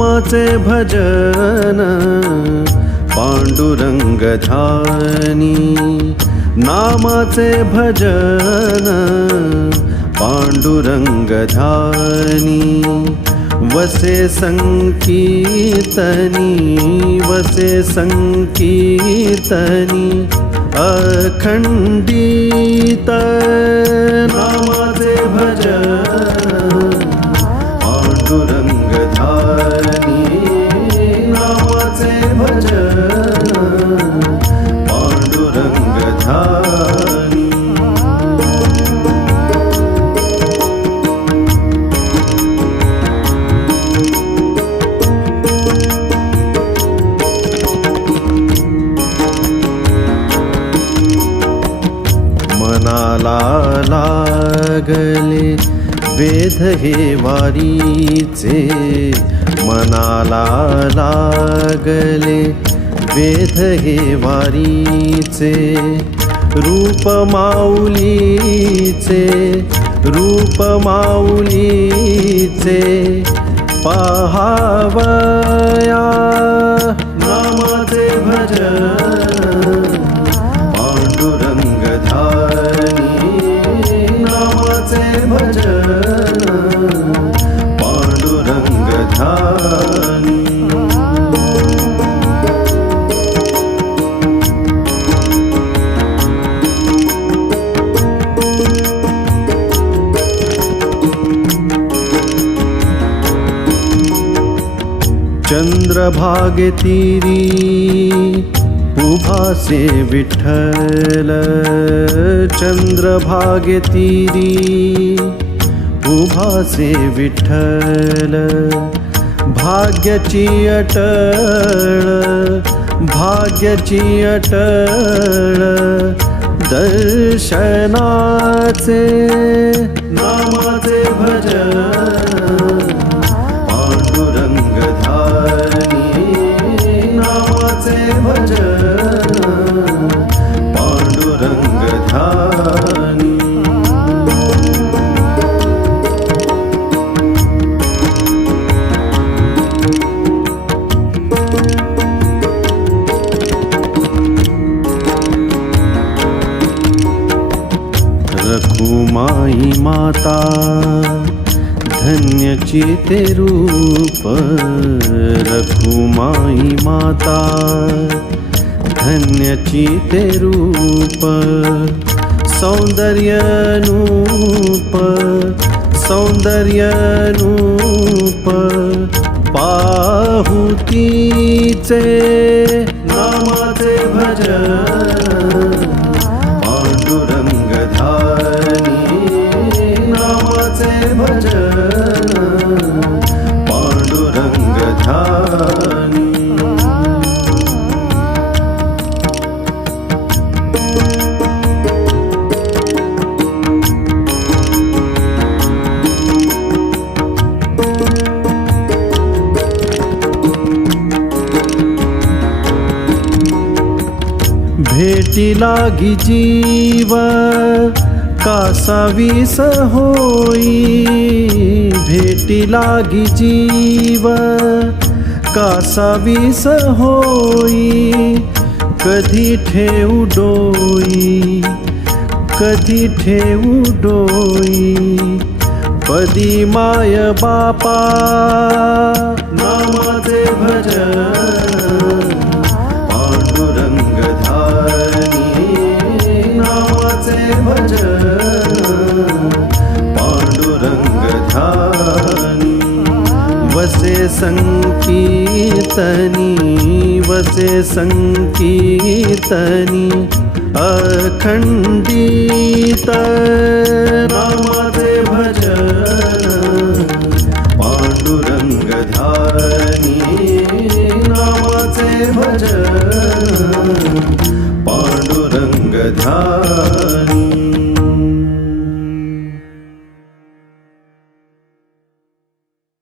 नामाचे भजन पांडुरंग ध्यानी, नामाचे भजन पांडुरंग ध्यानी, वसे संकीर्तनी, वसे संकीर्तनी अखंडित नामाचे भजन पांडुरंग ध्यानी, नामाचे भजन पांडुरंग ध्यानी। मनाला लागले वेद हे वारीचे, मनाला लागले वेद हे वारीचे, रूप माऊलीचे, रूप माऊलीचे पहावया नामाचे भजन पांडुरंग ध्यानी, नामाचे भजन पांडुरंग ध्यानी। चंद्रभागेतीरी उभासे विठ्ठल, चंद्रभागेतीरी उभासे विठ्ठल, भाग्याची अटळ, भाग्याची अटळ दर्शनाचे नामाचे भजन पांडुरंग ध्यानी, नामाचे भजन पांडुरंग ध्यानी। रखुमाई माता धन्यची ते रूप, रखुमाई माता धन्यची ते रूप, सौंदर्यनूप, सौंदर्यनूप पाहुतीचे नामाचे भजन पांडुरंग ध्यानी, नामाचे भजन पांडुरंग ध्यानी। भेटी लागी जीव कासावीस होई, भेटी लागी जीव कासावीस होई, कधी ठेवू डोई, कधी ठेवू डोई, पदी माय बापा नामाचे भजन पांडुरंग ध्यानी, नामाचे भजन पांडुरंग ध्यानी, वसे संकीर्तनी, वसे संकीर्तनी अखंडित नामाचे भजन पांडुरंग ध्यानी, नामाचे भजन पांडुरंग ध्यानी।